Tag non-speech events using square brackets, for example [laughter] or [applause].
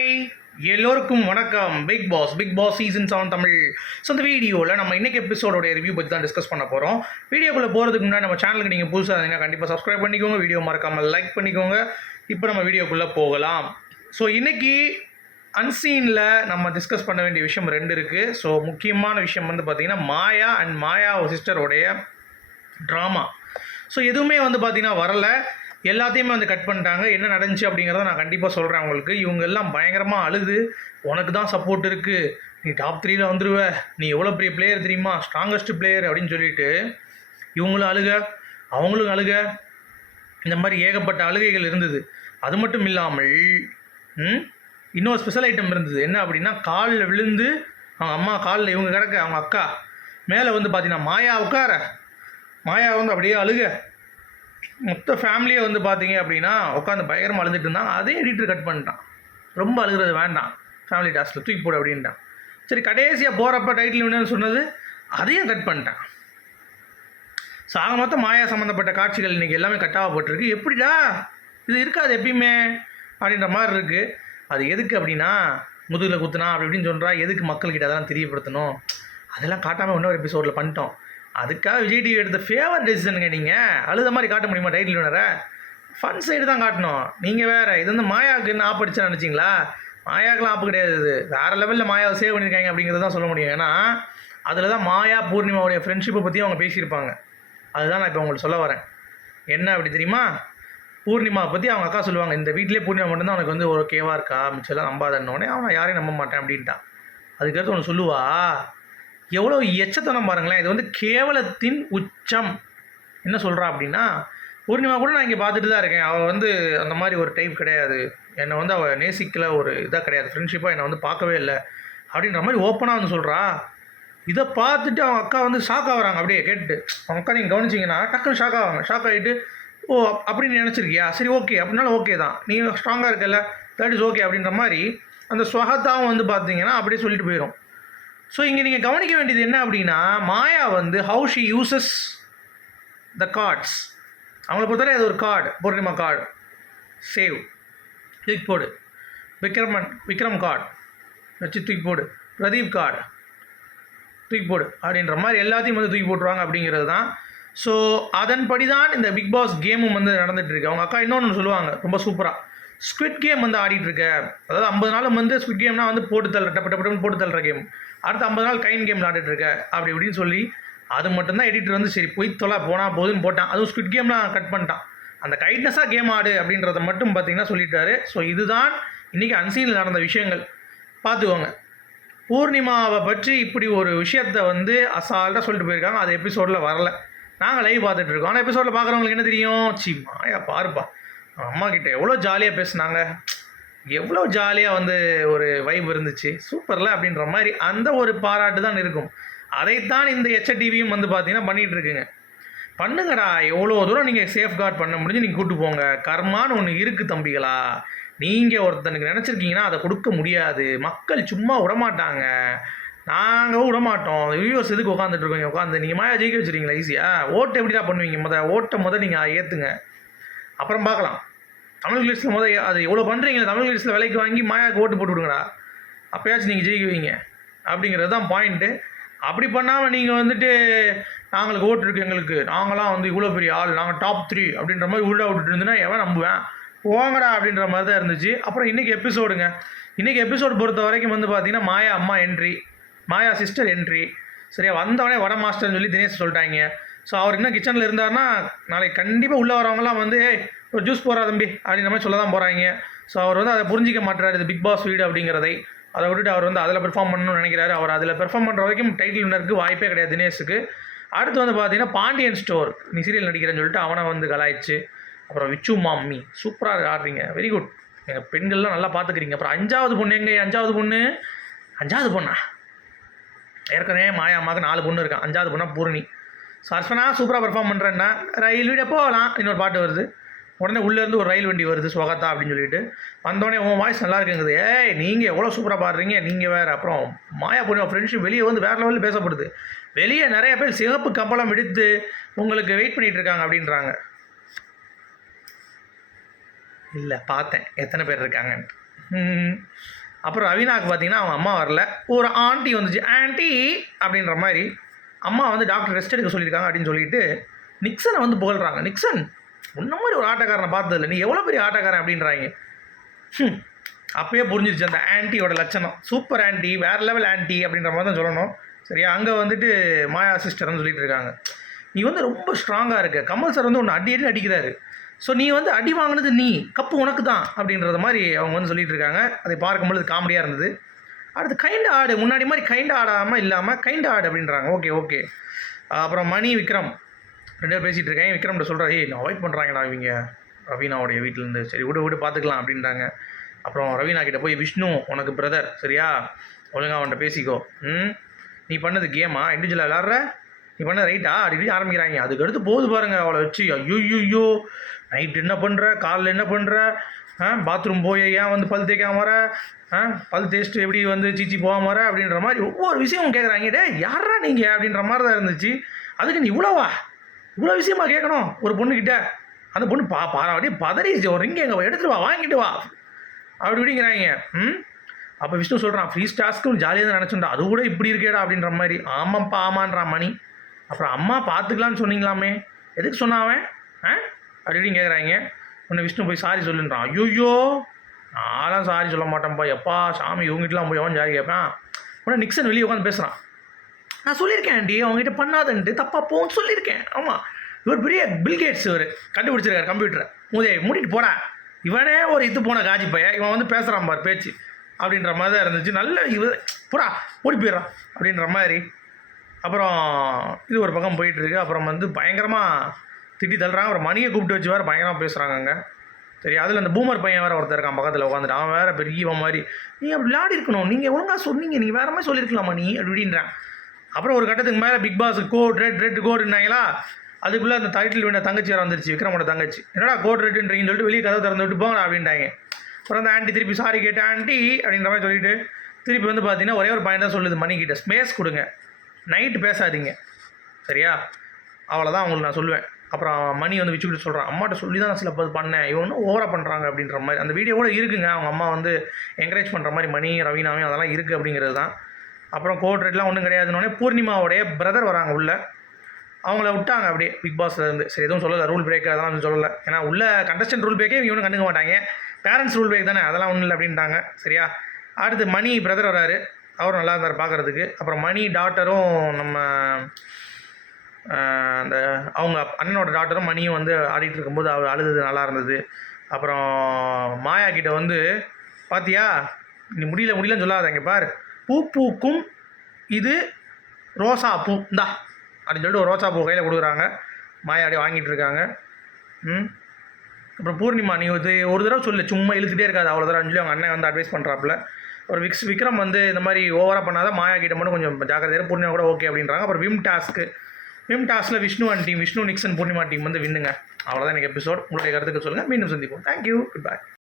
Hi எல்லோருக்கும் வணக்கம். Bigg Boss Bigg Boss season seven Tamil. So இந்த வீடியோவில் நம்ம இன்றைக்கி எபிசோடோடைய ரிவ்யூ பற்றி தான் டிஸ்கஸ் பண்ண போகிறோம் வீடியோக்குள்ளே போகிறதுக்கு முன்னாடி நம்ம சேனலுக்கு நீங்கள் புதுசாக இருந்தீங்கன்னா கண்டிப்பாக சப்ஸ்கிரைப் பண்ணிக்கோங்க. வீடியோ மறக்காமல் லைக் பண்ணிக்கோங்க. இப்போ நம்ம வீடியோக்குள்ளே போகலாம். ஸோ இன்றைக்கி அன்சீனில் நம்ம டிஸ்கஸ் பண்ண வேண்டிய விஷயம் ரெண்டு இருக்குது ஸோ முக்கியமான விஷயம் வந்து பார்த்திங்கன்னா மாயா அண்ட் மாயா சிஸ்டருடைய ட்ராமா ஸோ எதுவுமே வந்து பார்த்திங்கன்னா வரலை. எல்லாத்தையுமே வந்து கட் பண்ணிட்டாங்க. என்ன நடந்துச்சு அப்படிங்கிறத நான் கண்டிப்பாக சொல்கிறேன் உங்களுக்கு. இவங்க எல்லாம் பயங்கரமாக அழுது. உனக்கு தான் சப்போர்ட் இருக்குது நீ டாப் த்ரீல வந்துடுவ நீ எவ்வளோ பெரிய பிளேயர் தெரியுமா? ஸ்ட்ராங்கஸ்ட் பிளேயர் அப்படின்னு சொல்லிட்டு இவங்களும் அழுக அவங்களும் அழுக. இந்த மாதிரி ஏகப்பட்ட அழுகைகள் இருந்தது. அது மட்டும் இல்லாமல் ம், இன்னொரு ஸ்பெஷல் ஐட்டம் இருந்தது. என்ன அப்படின்னா காலில் விழுந்து அவங்க அம்மா காலில் இவங்க கிடக்க அவங்க அக்கா மேலே வந்து பார்த்தீங்கன்னா மாயா உட்கார. மாயா வந்து அப்படியே அழுக. மொத்த ஃபேமிலியை வந்து பார்த்தீங்க அப்படின்னா உட்காந்து பயங்கரமாக அழுதுட்டு இருந்தான் அதையும் எடிட்டர் கட் பண்ணிட்டான். ரொம்ப அழுகிறது வேண்டாம். ஃபேமிலி டாஸ்கில் தூக்கி போடு அப்படின்ட்டான். சரி கடைசியாக போகிறப்ப டைட்டில் வின்னு சொன்னது அதையும் கட் பண்ணிட்டான். ஸோ ஆக மொத்தம் மாயா சம்மந்தப்பட்ட காட்சிகள் இன்றைக்கி எல்லாமே கட்டாகப்பட்டிருக்கு எப்படிடா? இது இருக்காது எப்பயுமே அப்படின்ற மாதிரி இருக்குது அது எதுக்கு அப்படின்னா முதுகில் குத்துனா அப்படி இப்படின்னு சொல்கிறா எதுக்கு மக்கள்கிட்ட அதெல்லாம் தெரியப்படுத்தணும்? அதெல்லாம் காட்டாமல் இன்னொரு எபிசோடில் பண்ணிட்டோம். அதுக்காக விஜய் டிவி எடுத்த ஃபேவர் டெசிஷனுங்க நீங்கள் அழுத மாதிரி காட்ட முடியுமா டைட்டில் வினரை ஃபன் சைடு தான் காட்டணும். நீங்கள் வேறு இது வந்து மாயாவுக்கு என்ன ஆப் அடிச்சா நினச்சிங்களா? மாயாவுக்குலாம் ஆப்பு கிடையாது இது. வேறு லெவலில் மாயாவை சேவ் பண்ணியிருக்காங்க அப்படிங்கிறது தான் சொல்ல முடியும். ஏன்னா அதில் தான் மாயா பூர்ணிமாவுடைய ஃப்ரெண்ட்ஷிப்பை பற்றியும் அவங்க பேசியிருப்பாங்க. அதுதான் நான் இப்போ உங்களுக்கு சொல்ல வரேன். என்ன அப்படி தெரியுமா? பூர்ணிமா பற்றி அவங்க அக்கா சொல்லுவாங்க. இந்த வீட்டிலே பூர்ணிமா மட்டும்தான் அவனுக்கு வந்து ஓகேவா இருக்கா? மிச்சம்லாம் நம்பாதன்னொடனே அவனை யாரையும் நம்ப மாட்டேன் அப்படின்ட்டான். அதுக்கடுத்து ஒன்று சொல்லுவா எவ்வளோ எச்சத்தனம் பாருங்களேன். இது வந்து கேவலத்தின் உச்சம். என்ன சொல்கிறா அப்படின்னா பூர்ணிமா கூட நான் இங்கே பார்த்துட்டு தான் இருக்கேன். அவள் வந்து அந்த மாதிரி ஒரு டைப் கிடையாது. என்னை வந்து அவள் நேசிக்கல ஒரு இதாக கிடையாது. ஃப்ரெண்ட்ஷிப்பாக என்னை வந்து பார்க்கவே இல்லை. அப்படின்ற மாதிரி ஓப்பனாக வந்து சொல்கிறா இதை பார்த்துட்டு அவங்க அக்கா வந்து ஷாக் ஆகுறாங்க. அப்படியே கேட்டு அவங்க அக்கா நீங்கள் கவனிச்சிங்கன்னா டக்குன்னு ஷாக் ஆவாங்க. ஷாக் ஆகிட்டு ஓ அப்படின்னு நினச்சிருக்கியா? சரி ஓகே அப்படின்னாலும் ஓகே தான். நீ ஸ்ட்ராங்காக இருக்கல தட் இஸ் ஓகே அப்படின்ற மாதிரி அந்த ஸ்வகத்தாவும் வந்து பார்த்தீங்கன்னா அப்படியே சொல்லிட்டு போயிடும் ஸோ இங்கே நீங்கள் கவனிக்க வேண்டியது என்ன அப்படின்னா மாயா வந்து how she uses the cards அவங்கள பொறுத்தவரை அது ஒரு கார்டு பூர்ணிமா கார்டு சேவ் தூக்கி போடு. விக்ரமன் விக்ரம் கார்டு வச்சு தூக்கி போடு. பிரதீப் கார்டு தூக்கி போடு. அப்படின்ற மாதிரி எல்லாத்தையும் வந்து தூக்கி போட்டுருவாங்க அப்படிங்கிறது தான். ஸோ அதன்படி தான் இந்த பிக் பாஸ் கேமும் வந்து நடந்துகிட்ருக்கு அவங்க அக்கா இன்னொன்று சொல்லுவாங்க ரொம்ப சூப்பராக ஸ்குவிட் கேம் வந்து ஆடிட்டுருக்க. அதாவது ஐம்பது நாளும் வந்து ஸ்குவிட் கேம்னா வந்து போட்டு தள்ளுற டப்பு டப்பு போட்டு தள்ளுற கேம் அடுத்த ஐம்பது நாள் கைன் கேம் விளாண்டுட்டு இருக்க அப்படி இப்படின்னு சொல்லி அது மட்டும்தான் எடிட்டர் வந்து சரி போய் தொலை போனால் போதுன்னு போட்டான். அதுவும் ஸ்குவிட் கேம்லாம் கட் பண்ணிட்டான். அந்த கைட்னஸாக கேம் ஆடு அப்படின்றத மட்டும் பார்த்தீங்கன்னா சொல்லிட்டாரு. ஸோ இதுதான் இன்றைக்கி அன்சீனில் நடந்த விஷயங்கள். பார்த்துக்கோங்க. பூர்ணிமாவை பற்றி இப்படி ஒரு விஷயத்த வந்து அசால்ட்டாக சொல்லிட்டு போயிருக்காங்க. அது எபிசோடில் வரல. நாங்கள் லைவ் பார்த்துட்டு இருக்கோம். ஆனால் எபிசோடில் பார்க்குறவங்களுக்கு என்ன தெரியும்? சி மாயா பாருப்பா. அம்மா கிட்ட எவ்வளோ ஜாலியாக பேசுனாங்க? எவ்வளோ ஜாலியாக வந்து ஒரு வைப் இருந்துச்சு. சூப்பரில் அப்படின்ற மாதிரி அந்த ஒரு பாராட்டு தான் இருக்கும். அதைத்தான் இந்த எச்எடிவியும் வந்து பார்த்தீங்கன்னா பண்ணிகிட்டு இருக்குங்க. பண்ணுங்கடா எவ்வளோ தூரம் நீங்கள் சேஃப் கார்ட் பண்ண முடிஞ்சு நீங்கள் கூட்டு போங்க. கர்மான்னு ஒன்று இருக்குது தம்பிகளா. நீங்கள் ஒருத்தனுக்கு நினச்சிருக்கீங்கன்னா அதை கொடுக்க முடியாது. மக்கள் சும்மா விடமாட்டாங்க. நாங்கள் விடமாட்டோம். வியூஸ் எதுக்கு உட்காந்துட்டு இருக்கோம்? உட்காந்து நீங்கள் மாயா ஜெயிக்க வச்சுருக்கீங்களா? ஈஸியாக ஓட்டு எப்படிடா பண்ணுவீங்க? முத ஓட்டை முத நீங்கள் ஏற்றுங்க அப்புறம் பார்க்கலாம். தமிழ் லிஸ்ட்டில் முதல் அது எவ்வளோ பண்ணுறீங்க தமிழ் லிஸ்ட்டில் விலைக்கு வாங்கி மாயாவுக்கு ஓட்டு போட்டு விடுங்கடா. அப்போயாச்சும் நீங்கள் ஜெயிக்குவீங்க. அப்படிங்கிறது தான் பாயிண்ட்டு அப்படி பண்ணாமல் நீங்கள் வந்துட்டு நாங்களுக்கு ஓட்டு இருக்கு எங்களுக்கு. நாங்களாம் வந்து இவ்வளோ பெரிய ஆள். நாங்கள் டாப் த்ரீ அப்படின்ற மாதிரி உள்ள விட்டுட்டு இருந்தோன்னா எவன் நம்புவேன்? போங்கடா அப்படின்ற மாதிரி தான் இருந்துச்சு. அப்புறம் இன்றைக்கி எபிசோடுங்க இன்றைக்கி எபிசோடு பொறுத்த வரைக்கும் வந்து பார்த்தீங்கன்னா மாயா அம்மா என்ட்ரி மாயா சிஸ்டர் என்ட்ரி சரியா? வந்தவொடனே வட மாஸ்டர்னு சொல்லி தினேஷ் சொல்லிட்டாங்க. ஸோ அவர் இன்னும் கிச்சனில் இருந்தாருன்னா நாளைக்கு கண்டிப்பாக உள்ளே வரவங்களாம் வந்து ஒரு ஜூஸ் போகிறா தம்பி அப்படின்ற மாதிரி சொல்ல தான் போகிறாங்க ஸோ அவர் வந்து அதை புரிஞ்சிக்க மாட்டுறாரு இது பிக் பாஸ் வீடு அப்படிங்கிறதை. அதை விட்டுட்டு அவர் வந்து அதில் பெர்ஃபார்ம் பண்ணணும்னு நினைக்கிறாரு. அவர் அதில் பெர்ஃபார்ம் பண்ணுற வரைக்கும் டைட்டில் வினருக்கு வாய்ப்பே கிடையாது தினேஷுக்கு. அடுத்து வந்து பார்த்தீங்கன்னா பாண்டியன் ஸ்டோர் நீ சீரியல் நடிக்கிறேன்னு சொல்லிட்டு அவனை வந்து கலாயிடுச்சு அப்புறம் விச்சு மாம்மி சூப்பராக ஆடுறீங்க. வெரி குட் எங்கள் பெண்கள்லாம் நல்லா பார்த்துக்கிறீங்க அப்புறம் அஞ்சாவது பொண்ணு எங்கே? அஞ்சாவது பொண்ணு? அஞ்சாவது பொண்ணா? ஏற்கனவே மாயா அம்மாவுக்கு நாலு பொண்ணு இருக்கான் அஞ்சாவது பொண்ணா பூரணி. ஸோ அர்ச்சனா சூப்பராக பெர்ஃபார்ம் பண்ணுறேன்னா ரயில் வீடு போகலாம். இன்னொரு பாட்டு வருது. உடனே உள்ளேருந்து ஒரு ரயில் வண்டி வருது சுகத்தா அப்படின்னு சொல்லிட்டு. வந்தோடனே உன் வாய்ஸ் நல்லா இருக்குங்குது. ஏய் நீங்கள் எவ்வளோ சூப்பராக பாடுறீங்க? நீங்கள் வேறு. அப்புறம் மாயா பொண்ணு ஃப்ரெண்ட்ஷிப் வெளியே வந்து வேறு லெவலில் பேசப்படுது. வெளியே நிறைய பேர் சிவப்பு கம்பளம் எடுத்து உங்களுக்கு வெயிட் பண்ணிகிட்டு இருக்காங்க அப்படின்றாங்க. இல்லை பார்த்தேன். எத்தனை பேர் இருக்காங்கன்ட்டு [laughs] அப்புறம் ரவீனாக்கு பார்த்தீங்கன்னா அவன் அம்மா வரல. ஒரு ஆண்டி வந்துச்சு. ஆண்டி அப்படின்ற மாதிரி அம்மா வந்து டாக்டர் ரெஸ்ட் எடுக்க சொல்லியிருக்காங்க அப்படின்னு சொல்லிட்டு நிக்சனை வந்து புகழ்கிறாங்க நிக்சன் உன்ன மாதிரி ஒரு ஆட்டக்காரனை பார்த்ததில்ல நீ எவ்வளோ பெரிய ஆட்டக்காரன் அப்படின்றாங்க. அப்பயே புரிஞ்சிருச்சு அந்த ஆன்ட்டியோட லட்சணம். சூப்பர் ஆன்ட்டி வேறு லெவல் ஆன்ட்டி அப்படின்ற மாதிரி தான் சொல்லணும். சரியா? அங்கே வந்துட்டு மாயா சிஸ்டர்னு சொல்லிட்டு இருக்காங்க. நீ வந்து ரொம்ப ஸ்ட்ராங்காக இருக்க. கமல் சார் வந்து ஒன்று அடி அடி அடிக்கிறாரு. ஸோ நீ வந்து அடி வாங்கினது நீ. கப்பு உனக்கு தான் அப்படின்றத மாதிரி அவங்க வந்து சொல்லிட்டு இருக்காங்க. அதை பார்க்கும்பொழுது காமெடியாக இருந்தது. அடுத்து கைண்ட் ஆடு. முன்னாடி மாதிரி கைண்ட் ஆடாமல் இல்லாமல் கைண்ட் ஆடு அப்படின்றாங்க. ஓகே ஓகே அப்புறம் மணி விக்ரம். ரெண்டு பேர் பேசிகிட்டு இருக்கேன். விக்ரம்கிட்ட சொல்கிறாரு ஏய் நான் அவாய்ட் பண்ணுறாங்கடா இவங்க. ரவீனாவுடைய வீட்டிலேருந்து சரி விடு விடு பார்த்துக்கலாம் அப்படின்றாங்க. அப்புறம் ரவீனா கிட்டே போய் விஷ்ணு உனக்கு பிரதர் சரியா? ஒழுங்கா அவன்கிட்ட பேசிக்கோ. ம் நீ பண்ணது கேமா இண்டிவிஜுவலாக விளாட்ற நீ பண்ண ரைட்டா அடிக்கடி ஆரம்பிக்கிறாங்க. அதுக்கு அடுத்து போகுது பாருங்கள் அவளை வச்சு. ஐயோ நைட் என்ன பண்ணுற காலைல என்ன பண்ணுற ஆ பாத்ரூம் போய் ஏன் வந்து பல் தேய்க்காம வர? ஆ பல் தேய்ச்சிட்டு எப்படி வந்து சீச்சி போகாம வர? அப்படின்ற மாதிரி ஒவ்வொரு விஷயமும் கேட்குறாங்க டே யாரா நீங்கள் அப்படின்ற மாதிரி தான் இருந்துச்சு. அதுக்கு நீ இவ்வளோவா? இவ்வளோ விஷயமா கேட்கணும்? ஒரு பொண்ணுக்கிட்ட அந்த பொண்ணு பா பாராட்டி பதறி ஒரு ரிங்க எங்கே எடுத்துட்டு வா வாங்கிட்டு வா. அப்படி இப்படிங்கிறாங்க. ம்? அப்போ விஷ்ணு சொல்கிறான் ஃப்ரீ ஸ்டாஸ்க்கு ஜாலியாக தான் நினச்சிருந்தா அது கூட இப்படி இருக்கேடா அப்படின்ற மாதிரி. ஆமாம்ப்பா ஆமான்றான் மணி. அப்புறம் அம்மா பார்த்துக்கலான்னு சொன்னீங்களாமே. எதுக்கு சொன்னாவன் ஆ? அப்படி இப்படின்னு கேட்குறாங்க உன்னை விஷ்ணு போய் சாரி சொல்லுன்றான். ஐயோயோ நான்லாம் சாரி சொல்ல மாட்டேன்ப்பா. எப்பா சாமி இவங்ககிட்டலாம் போய் அவன் ஜாலி கேட்பேன் உடனே நிக்சன் வெளியே உட்காந்து பேசுகிறான் நான் சொல்லியிருக்கேன் ஆண்டி அவங்ககிட்ட பண்ணாதன்ட்டு தப்பாக போன்னு சொல்லியிருக்கேன். ஆமாம் இவர் பெரிய பில்கேட்ஸ் இவர். கண்டுபிடிச்சிருக்காரு கம்ப்யூட்டரை மூதே மூடிட்டு போடா. இவனே ஒரு இது போன காஜி பையன். இவன் வந்து பேசுகிறான் பார் பேச்சு. அப்படின்ற மாதிரி தான் இருந்துச்சு. நல்ல இவர் புறா ஓடி போயிடுறான். அப்படின்ற மாதிரி. அப்புறம் இது ஒரு பக்கம் போயிட்டுருக்கு. அப்புறம் வந்து பயங்கரமாக திட்டி தள்ளுறாங்க. அப்புறம் மணியை கூப்பிட்டு வச்சு வேறு பயங்கரமாக பேசுகிறாங்க அங்கே. சரி அதில் அந்த பூமர் பையன் வேறு ஒருத்தர் இருக்கான் பக்கத்தில் உட்காந்துட்டு அவன் வேறு பெரியவன் மாதிரி. நீ அப்படி விளையாடி இருக்கணும். நீங்கள் ஒழுங்காக சொன்னீங்க நீங்கள் வேறு மாதிரி சொல்லியிருக்கலாமா நீ? அப்படின்றான். அப்புறம் ஒரு கட்டத்துக்கு மேலே Bigg Boss code red red கோடுனாங்களா அதுக்குள்ளே அந்த டைட்டில் வேண்ட தங்கச்சி வர வந்துருச்சு விக்ரமோட தங்கச்சி. என்னடா கோட் ரெட்டுன்றீங்கன்னு சொல்லிட்டு வெளியே கதவை திறந்து விட்டு போங்கடா அப்படின்ட்டாங்க. அப்புறம் அந்த ஆண்டி திருப்பி சாரி கேட்டு ஆண்டி அப்படின்ற மாதிரி சொல்லிட்டு திருப்பி வந்து பார்த்தீங்கன்னா ஒரே ஒரு பாயிண்ட் தான் சொல்லுது மணிக்கிட்ட. ஸ்பேஸ் கொடுங்க. நைட்டு பேசாதீங்க. சரியா? அவ்வளோதான் அவங்களுக்கு நான் சொல்லுவேன். அப்புறம் மணி வந்து வச்சுக்கிட்டு சொல்கிறான் அம்மாட்ட சொல்லி தான் நான் சில பது பண்ணேன். இவன் ஓவராக பண்ணுறாங்க அப்படின்ற மாதிரி. அந்த வீடியோ கூட இருக்குங்க. அவங்க அம்மா வந்து என்கரேஜ் பண்ணுற மாதிரி மணி ரவீனாவையும் அதெல்லாம் இருக்குது அப்படிங்கிறது தான். அப்புறம் கோட் ரேட்லாம் ஒன்றும் கிடையாதுன்னொடனே பூர்ணிமாவுடைய பிரதர் வராங்க உள்ளே. அவங்கள விட்டாங்க அப்படியே பிக் பாஸ்லேருந்து சரி எதுவும் சொல்லலை ரூல் பிரேக் அதெல்லாம் ஒன்றும் சொல்லலை. ஏன்னா உள்ள கண்டஸ்டன்ட் ரூல் பிரேக்கே இவனு கண்டுக்க மாட்டாங்க. பேரண்ட்ஸ் ரூல் பிரேக் தானே அதெல்லாம் ஒன்றும் இல்லை அப்படின்ட்டாங்க. சரியா? அடுத்து மணி பிரதர் வராரு. அவரும் நல்லா இருந்தார் பார்க்குறதுக்கு அப்புறம் மணி டாட்டரும் நம்ம அந்த அவங்க அண்ணனோட டாட்டரும் மணியும் வந்து ஆடிட்டு இருக்கும்போது அவர் அழுது நல்லா இருந்தது. அப்புறம் மாயா கிட்ட வந்து பாத்தியா? நீ முடியல முடியலன்னு சொல்லாத இங்கே பார். பூ பூக்கும் இது ரோசா பூ. இந்தா அப்படின்னு சொல்லிட்டு ஒரு ரோசா பூ கையில் கொடுக்குறாங்க. மாயா வாங்கிட்டு இருக்காங்க. ம்? அப்புறம் பூர்ணிமா நீ இது ஒரு தடவை சொல்லு. சும்மா இழுத்துட்டே இருக்காது அவ்வளோ தடவை. சொல்லி அவங்க அண்ணன் வந்து அட்வைஸ் பண்ணுறாப்புல ஒரு விக்ஸ் விக்ரம் வந்து இந்த மாதிரி ஓவராக பண்ணாதான் மாயா கிட்ட மட்டும் கொஞ்சம் ஜாக்கிரதையாக பூர்ணிமா கூட ஓகே அப்படின்றாங்க. அப்புறம் விம் டாஸ்க்கு விம் டாஸ்கில் Vishnu and team Vishnu Nixen Poornima team வந்து வின்னுங்க. அவ்வளோதான் எனக்கு எபிசோட் உங்களுடைய கருத்துக்கு சொல்லுங்கள் மீண்டும் சந்திப்போம். Thank you good bye